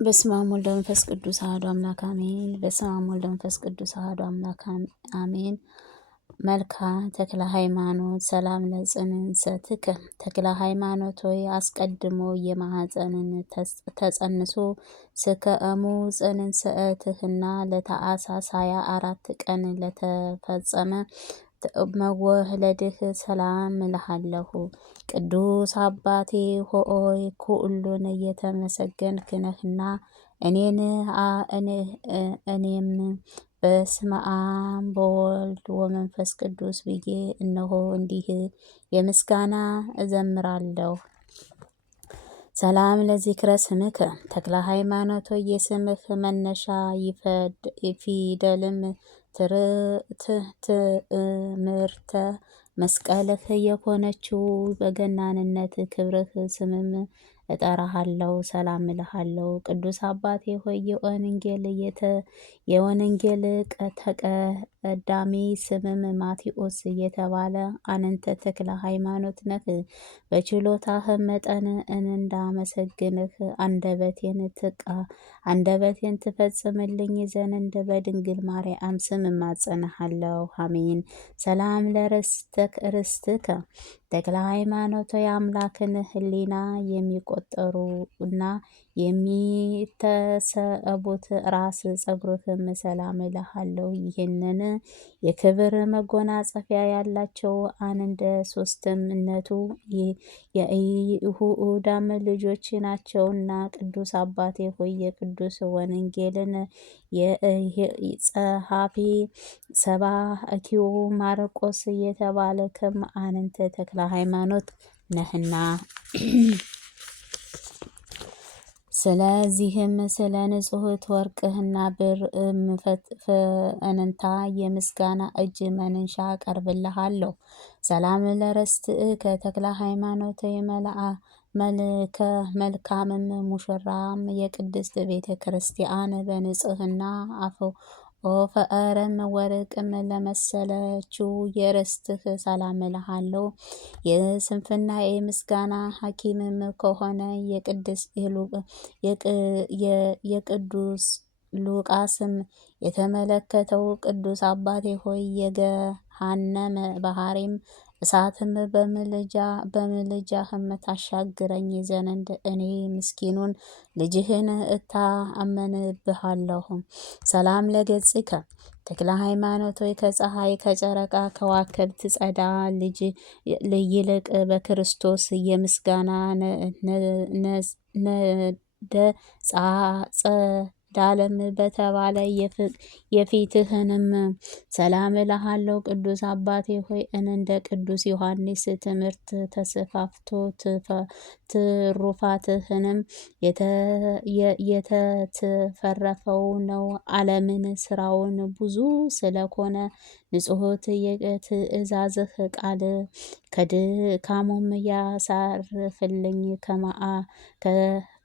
በስመ አብ ወወልድ ወመንፈስ ቅዱስ አሐዱ አምላክ አሜን። በስመ አብ ወወልድ ወመንፈስ ቅዱስ አሐዱ አምላክ አሜን። መልካ ተክለ ሃይማኖት ሰላም ለጽንሰትከ ተክለ ሃይማኖት ሆይ አስቀድሞ የማኅፀንን ተጸንሶ ስከእሙ ጽንሰትህና ለታኅሳስ 24 ቀን ለተፈጸመ መወለድህ ሰላም እልሃለሁ። ቅዱስ አባቴ ሆይ ኩሉን እየተመሰገንክ ነህና እኔም በስመ አብ በወልድ ወመንፈስ ቅዱስ ብዬ እነሆ እንዲህ የምስጋና እዘምራለሁ። ሰላም ለዚክረ ስምከ ተክለ ሃይማኖት ሆይ የስምህ መነሻ ፊደልም ትምህርተ መስቀልህ የሆነችው በገናንነት ክብርህ ስምም እጠራሃለሁ፣ ሰላም እልሃለሁ። ቅዱስ አባቴ ሆይ የወንጌል ተቀዳሚ ስምም ማቴዎስ የተባለ አንተ ተክለ ሃይማኖት ነህ። በችሎታህ መጠን እንዳመሰግንህ አንደበቴን ትፈጽምልኝ ዘንድ በድንግል ማርያም ስም እማጸንሃለሁ። አሜን። ሰላም ርስትከ ተክለ ሃይማኖት የአምላክን ሕሊና የሚቆጠሩ እና የሚተሰቡት ራስ ጸጉርህም ሰላም እልሃለሁ። ይህንን የክብር መጎናጸፊያ ያላቸው አንደ ሶስትነቱ የይሁዳም ልጆች ናቸውና ቅዱስ አባቴ ሆይ የቅዱስ ወንጌልን ጸሐፊ ሰባኪው ማርቆስ የተባለክም አንተ ተክለ ሃይማኖት ነህና ስለዚህም ስለ ንጽሕት ወርቅህና ብር ፈንታ የምስጋና እጅ መንሻ አቀርብልሃለሁ። ሰላም ለርስትከ ተክለ ሃይማኖት መልካምም ሙሽራም የቅድስት ቤተ ክርስቲያን በንጽሕና ፈአረም ወርቅም ለመሰለችው የርስትህ ሰላም እልሃለሁ። የስንፍና የምስጋና ሐኪምም ከሆነ የቅዱስ ሉቃስም የተመለከተው ቅዱስ አባቴ ሆይ የገሃነመ ባህሪም እሳትም በምልጃህም ታሻግረኝ ዘንድ እኔ ምስኪኑን ልጅህን እታመንብሃለሁ። ሰላም ለገጽከ ተክለ ሃይማኖት ሆይ ከፀሐይ ከጨረቃ ከዋክብት ጸዳ ይልቅ በክርስቶስ የምስጋና ጸዳለም በተባለ የፊትህንም ሰላም እልሃለሁ። ቅዱስ አባቴ ሆይ እንደ ቅዱስ ዮሐንስ ትምህርት ተስፋፍቶ ትሩፋትህንም የተትፈረፈው ነው። ዓለምን ስራውን ብዙ ስለኮነ ንጽሖት የትእዛዝህ ቃል ከድካሙም ያሳርፍልኝ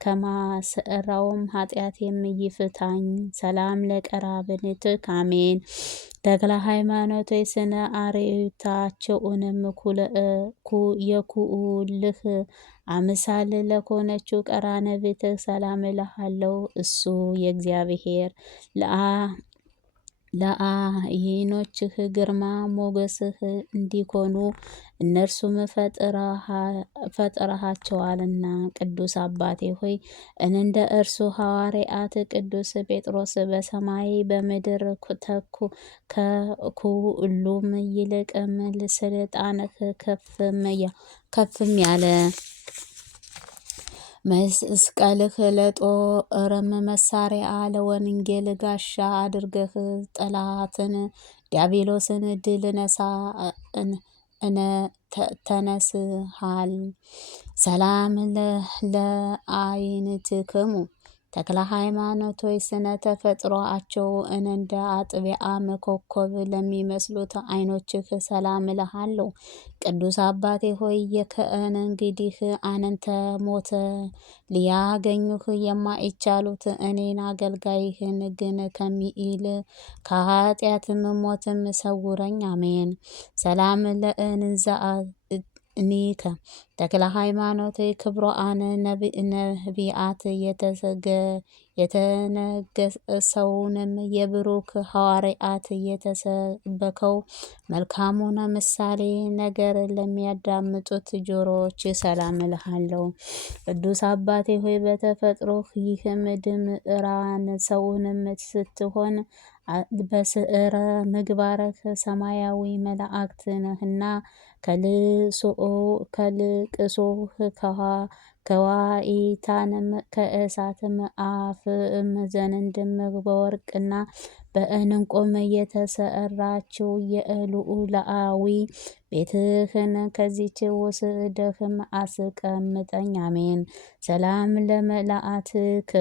ከማሰራውም ኃጢአቴም ይፍታኝ። ሰላም ለቀራብንትከ አሜን። ተክለ ሃይማኖት ስነ አርዮታቸውንም የኩልህ አምሳል ለኮነችው ቀራንብትህ ሰላም እልሃለሁ። እሱ የእግዚአብሔር ለአይኖችህ ግርማ ሞገስህ እንዲኮኑ እነርሱም ፈጥረሃቸዋልና። ቅዱስ አባቴ ሆይ እንደ እርሱ ሐዋርያት ቅዱስ ጴጥሮስ በሰማይ በምድር ከኩሉም ይልቅም ስልጣንህ ከፍም ያለ መስቀልህ ለጦርም መሳሪያ ለወንጌል ጋሻ አድርገህ ጠላትን ዲያብሎስን ድል ተነስሃል። ሰላም ለአይንትክሙ ተክለ ሃይማኖት ሆይ ስነ ተፈጥሮአቸው እንደ አጥቢያ ኮከብ ለሚመስሉት አይኖችህ ሰላም እልሃለሁ። ቅዱስ አባቴ ሆይ ከእንግዲህ አንተ ሞት ሊያገኙህ የማይቻሉት እኔን አገልጋይህን ግን ከሚኢል ከኃጢአትም ሞትም ሰውረኝ። አሜን። ሰላም ኒከ ተክለ ሃይማኖት ክብሮአን ነቢያት የተነገሰውንም የብሩክ ሐዋርያት የተሰበከው መልካሙን ምሳሌ ነገር ለሚያዳምጡት ጆሮዎች ሰላም እልሃለሁ። ቅዱስ አባቴ ሆይ በተፈጥሮህ ይህም ድምራን ሰውንም ስትሆን በስዕረ ምግባርህ ሰማያዊ መላእክት ነህና ከልቅሶህ ከዋኢታንም ከእሳትም አፍም ዘንድም በወርቅና በዕንቁም የተሰራችው የልዑላዊ ቤትህን ከዚች ወስደህም አስቀምጠኝ። አሜን። ሰላም ለመላእክት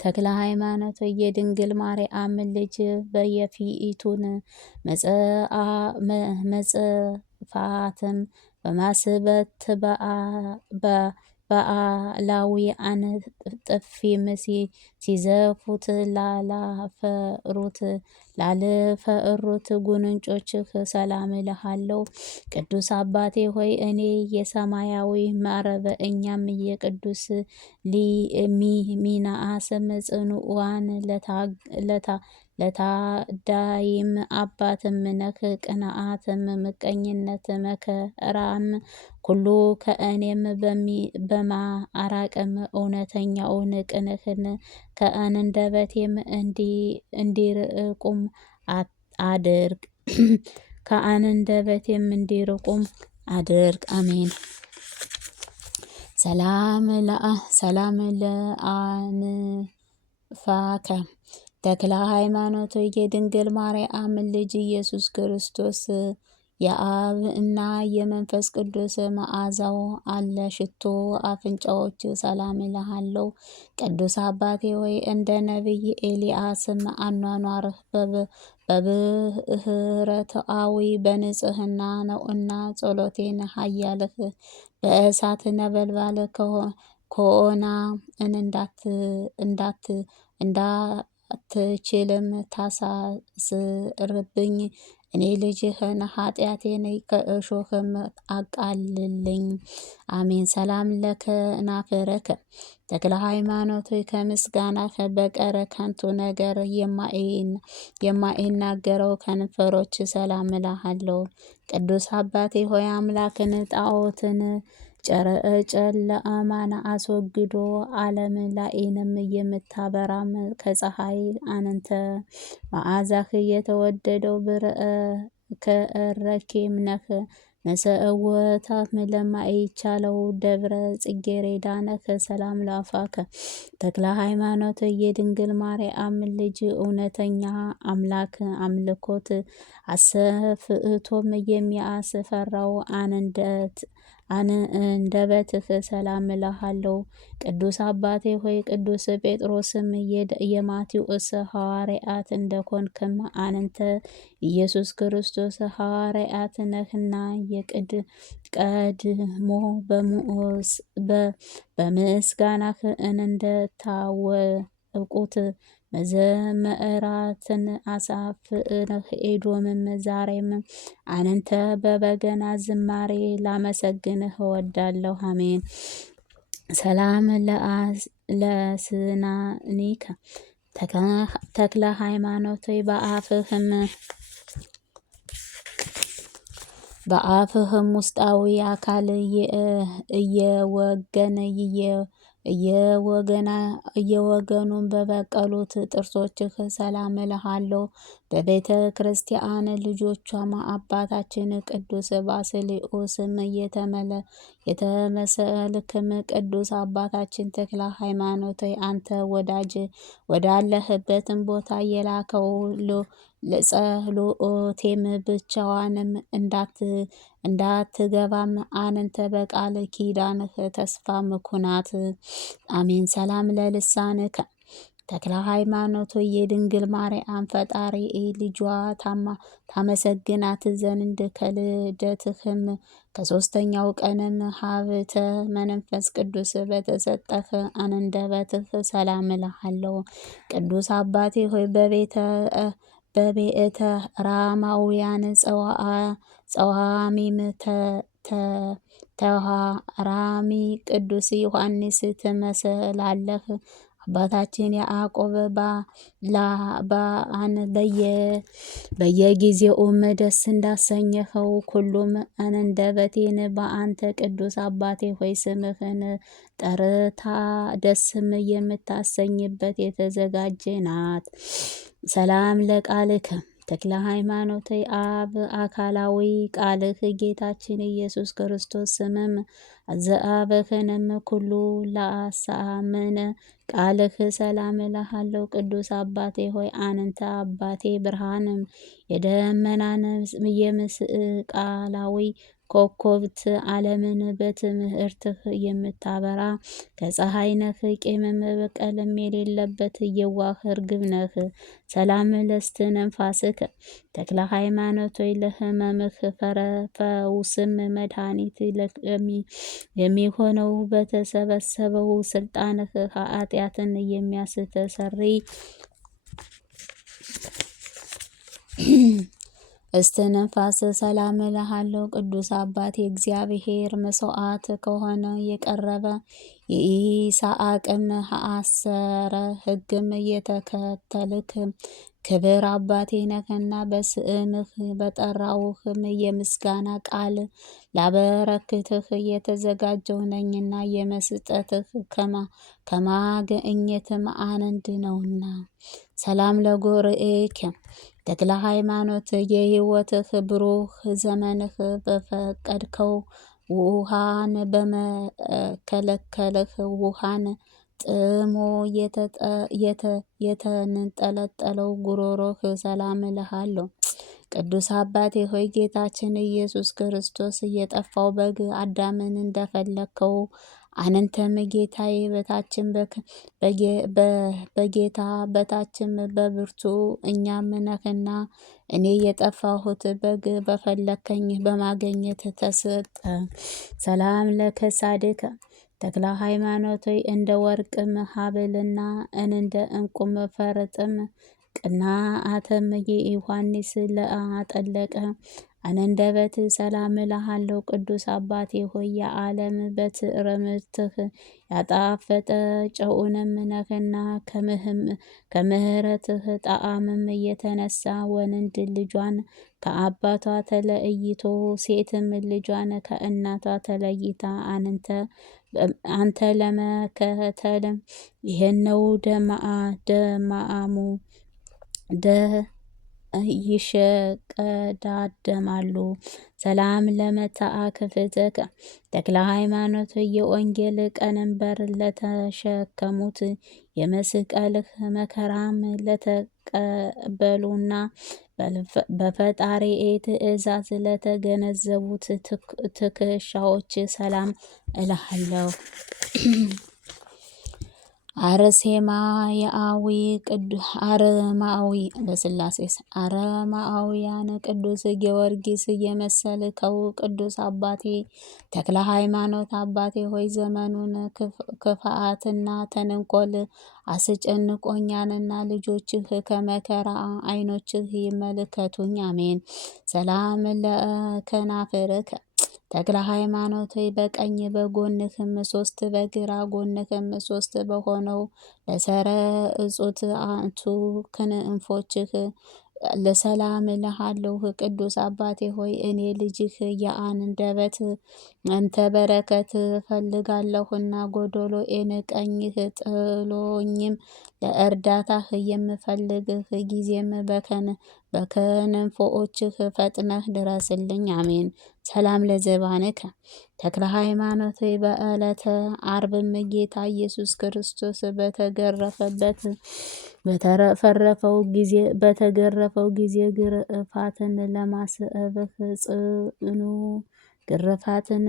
ተክለ ሃይማኖት የድንግል ማርያም ልጅ በየፊቱን መጽፋትም በማስበት በአላዊያን ጥፊም ሲዘፉት ላልፈሩት ጉንጮችህ ሰላም እልሃለሁ። ቅዱስ አባቴ ሆይ እኔ የሰማያዊ መረበኛም የቅዱስ ሚናአስም ጽኑዋን ለታዳይም አባትም ነህ። ቅንዓትም ምቀኝነት መከራም ኩሉ ከእኔም በማራቅም እውነተኛውን ቅንህን ከአንደበቴም እንዲርቁም አድርግ ከአንደበቴም እንዲርቁም አድርግ። አሜን። ሰላም ለአንፋከ ተክለ ሃይማኖት የድንግል ማርያም ልጅ ኢየሱስ ክርስቶስ የአብ እና የመንፈስ ቅዱስ መዓዛው አለ ሽቶ አፍንጫዎች ሰላም እልሃለሁ። ቅዱስ አባቴ ሆይ እንደ ነቢይ ኤልያስም አኗኗርህ በብህረትአዊ በንጽህና ነውና ጸሎቴን ኃያልህ በእሳት ነበልባል ከሆና እንዳትችልም ታሳስርብኝ። እኔ ልጅህን ኃጢአቴን ከእሾህም አቃልልኝ። አሜን። ሰላም ለከናፍረከ ተክለ ሃይማኖት ከምስጋናህ በቀር ከንቱ ነገር የማይናገረው ከንፈሮች ሰላም እልሃለሁ። ቅዱስ አባቴ ሆይ አምላክን ጣዖትን ጨለማን አስወግዶ ዓለም ላይንም የምታበራም ከፀሐይ አንተ መዓዛህ የተወደደው ከእረኬም ነህ። መሰወታም ለማይቻለው ደብረ ጽጌሬዳ ነህ። ሰላም ለአፋከ ተክለ ሃይማኖት የድንግል ማርያም ልጅ እውነተኛ አምላክ አምልኮት አሰፍእቶም የሚያስፈራው አንደበትህ ሰላም እልሃለሁ። ቅዱስ አባቴ ሆይ ቅዱስ ጴጥሮስም የማቴዎስ ሐዋርያት እንደኮንክም አንተ ኢየሱስ ክርስቶስ ሐዋርያት ነህና ቀድሞ በምስጋናህ እንደታወቁት መዘምራትን አሳፍነህ ኤዶምም ዛሬም አንተ በበገና ዝማሬ ላመሰግንህ እወዳለሁ። አሜን። ሰላም ለስናኒከ ተክለ ሃይማኖት በአፍህም ውስጣዊ አካል እየወገኑን በበቀሉት ጥርሶችህ ሰላም እልሃለሁ። በቤተ ክርስቲያን ልጆቿም አባታችን ቅዱስ ባስልዮስም የተመሰልክም ቅዱስ አባታችን ተክለ ሃይማኖት አንተ ወዳጅ ወዳለህበትም ቦታ የላከው ለጸሎቴም ብቻዋንም እንዳትገባም አንተ በቃል ኪዳንህ ተስፋ ምኩናት። አሜን። ሰላም ለልሳንከ ተክለ ሃይማኖት የድንግል ማርያም ፈጣሪ ልጇ ታመሰግናት ዘንድ ከልደትህም ከሦስተኛው ቀንም ሀብተ መንፈስ ቅዱስ በተሰጠህ አንደበትህ ሰላም እልሃለሁ። ቅዱስ አባቴ ሆይ በቤተ ራማውያን ጸዋሚም ተሃራሚ ቅዱስ ዮሐንስ ትመስላለህ። አባታችን ያዕቆብ ባን በየጊዜውም ደስ እንዳሰኘኸው ሁሉም አንደበቴን በአንተ ቅዱስ አባቴ ሆይ ስምህን ጠርታ ደስም የምታሰኝበት የተዘጋጀ ናት። ሰላም ለቃልከ ተክለ ሃይማኖት አብ አካላዊ ቃልህ ጌታችን ኢየሱስ ክርስቶስ ስምም ዘአበኸነም ኩሉ ለአሳምን ቃልህ ሰላም እልሃለሁ። ቅዱስ አባቴ ሆይ አንተ አባቴ ብርሃንም የደመናን የምስቃላዊ ኮከብት ዓለምን በትምህርትህ የምታበራ ከፀሐይ ነህ። ቂምም በቀልም የሌለበት የዋህ ርግብ ነህ። ሰላም ለእስትንፋስከ ተክለ ሃይማኖት ሆይ ለህመምህ ፈውስም መድኃኒት የሚሆነው በተሰበሰበው ስልጣንህ ኃጢአትን የሚያስተሰርይ እስትንፋስ ሰላም እልሃለሁ። ቅዱስ አባቴ እግዚአብሔር መስዋዕት ከሆነ የቀረበ የይስሐቅም አሰረ ሕግም የተከተልክ ክብር አባቴ ነህና በስምህ በጠራውህም የምስጋና ቃል ላበረክትህ የተዘጋጀው ነኝና የመስጠትህ ከማግኘትም አንድ ነውና። ሰላም ለጉርኤከ ተክለ ሃይማኖት የሕይወትህ ብሩህ ዘመንህ በፈቀድከው ውሃን በመከለከልህ ውሃን ጥሞ የተንጠለጠለው ጉሮሮህ ሰላም እልሃለሁ። ቅዱስ አባቴ ሆይ ጌታችን ኢየሱስ ክርስቶስ የጠፋው በግ አዳምን እንደፈለግከው አንተም ጌታዬ በታችን በጌታ በታችም በብርቱ እኛም ነህና እኔ የጠፋሁት በግ በፈለከኝ በማገኘት ተሰጠ። ሰላም ለከሳድከ ተክለ ሃይማኖት ሆይ እንደ ወርቅም ሀብልና እንደ ዕንቁም ፈርጥም ቅንዓተም ዮሐንስ ለአጠለቀ አንደበት ሰላም እልሃለሁ። ቅዱስ አባቴ ሆይ የዓለም በትዕርምርትህ ያጣፈጠ ጨውንም ነህና ከምሕረትህ ጣዕምም የተነሳ ወንድ ልጇን ከአባቷ ተለይቶ ሴትም ልጇን ከእናቷ ተለይታ አንተ ለመከተልም ይህነው ደማአሙ ይሽቀዳደማሉ። ሰላም ለመተአክፍትከ ተክለ ሃይማኖት የወንጌል ቀንበር ለተሸከሙት የመስቀልህ መከራም ለተቀበሉና በፈጣሪ ትእዛዝ ለተገነዘቡት ትከሻዎች ሰላም እልሃለሁ። አርማዊ በስላሴ አረማውያን ቅዱስ ጊዮርጊስ የመሰልከው ቅዱስ አባቴ ተክለ ሃይማኖት አባቴ ሆይ ዘመኑን ክፋትና ተንኮል አስጨንቆኛልና ልጆችህ ከመከራ ዓይኖችህ ይመልከቱኝ። አሜን። ሰላም ለከናፍርከ ተክለ ሃይማኖት በቀኝ በጎንህም 3 በግራ ጎንህም 3 በሆነው ለሰረ እጹት አንቱ ክንፎችህ ለሰላም እልሃለሁ። ቅዱስ አባቴ ሆይ እኔ ልጅህ የአንደበት አንተ በረከት ፈልጋለሁና ጎዶሎዬን ቀኝህ ጥሎኝም ለእርዳታህ የምፈልግህ ጊዜም በክንፎችህ ፈጥነህ ድረስልኝ። አሜን። ሰላም ለዘባንከ ተክለ ሃይማኖት በዕለተ ዓርብም ጌታ ኢየሱስ ክርስቶስ በተገረፈው ጊዜ ግርፋትን ለማስእብህ ጽኑ ግርፋትን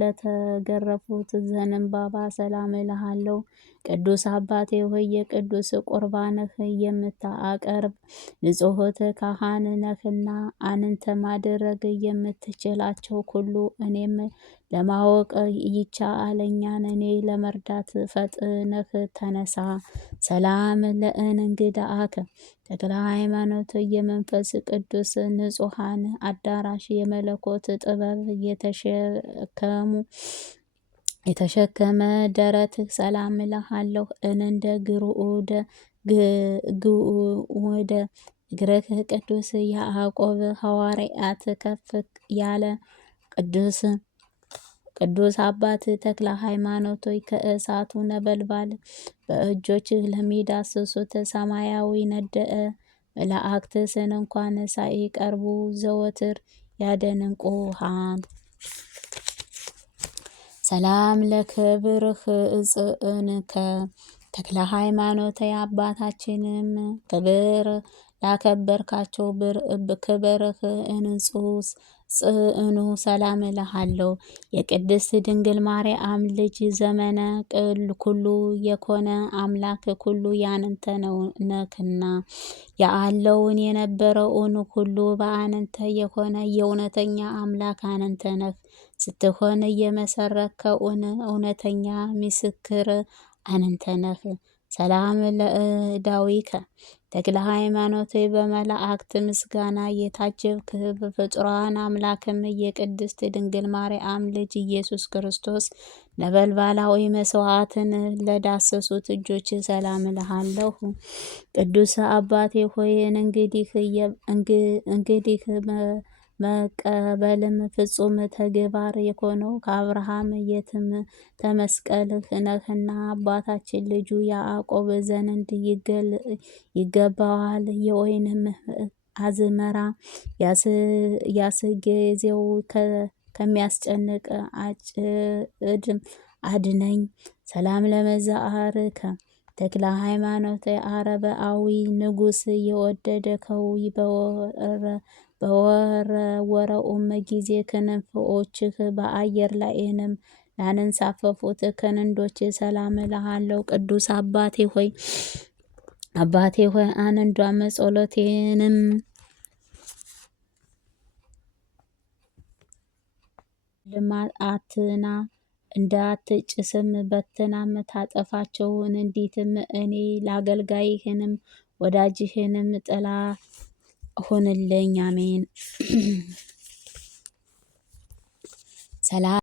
ለተገረፉት ዘንባባ ሰላም እልሃለሁ። ቅዱስ አባቴ ሆይ የቅዱስ ቁርባንህ የምታቀርብ ንጹሕት ካህን ነህና አንተ ማድረግ የምትችላቸው ሁሉ እኔም ለማወቅ ይቻለኛል። እኔ ለመርዳት ፈጥነህ ተነሳ። ሰላም ለእንግዳአከ ተክለ ሃይማኖት የመንፈስ ቅዱስ ንጹሐን አዳራሽ የመለኮት ጥበብ የተሸከመ ደረትህ ሰላም እልሃለሁ። እንደ ግዑደ እግርህ ቅዱስ ያዕቆብ ሐዋርያት ከፍ ያለ ቅዱስ አባት ተክለ ሃይማኖቶች ከእሳቱ ነበልባል በእጆችህ ለሚዳስሱት ሰማያዊ ነደእ መላእክት ስን እንኳን ሳይቀርቡ ዘወትር ያደንቁሃል። ሰላም ለክብርህ እጽእንከ ተክለ ሃይማኖት አባታችንም ክብር ላከበርካቸው ክብርህ እንጹስ ጽእኑ ሰላም እልሃለሁ። የቅድስት ድንግል ማርያም ልጅ ዘመነ ኩሉ የኮነ አምላክ ኩሉ ያንተ ነክና ያለውን የነበረውን ሁሉ በአንተ የሆነ የእውነተኛ አምላክ አንተ ነህ ስትሆን የመሰረከውን እውነተኛ ምስክር አንተ ነህ። ሰላም ለእዳዊከ ተክለ ሃይማኖት በመላእክት ምስጋና የታጀብክ በፍጡራን አምላክም የቅድስት ድንግል ማርያም ልጅ ኢየሱስ ክርስቶስ ነበልባላዊ መስዋዕትን ለዳሰሱት እጆች ሰላም እልሃለሁ። ቅዱስ አባቴ ሆይ እንግዲህ መቀበልም ፍጹም ተግባር የሆነው ከአብርሃም የትም ተመስቀልህ ነህና አባታችን ልጁ ያዕቆብ ዘንድ ይገባዋል። የወይንም አዝመራ ያስጌዜው ከሚያስጨንቅ አጭድም አድነኝ። ሰላም ለመዛአርከ ተክለ ሃይማኖት አረበአዊ ንጉሥ የወደደከው በወረወረውም ጊዜ ክንፎችህ በአየር ላይንም ላንሳፈፉት ክንዶች ሰላም እልሃለሁ። ቅዱስ አባቴ ሆይ አንዷም ጸሎቴንም ልማትና እንዳትጭስም በትናም ታጠፋቸውን እንዲትም እኔ ለአገልጋይህንም ወዳጅህንም ጥላ ሁንልኝ። አሜን። ሰላም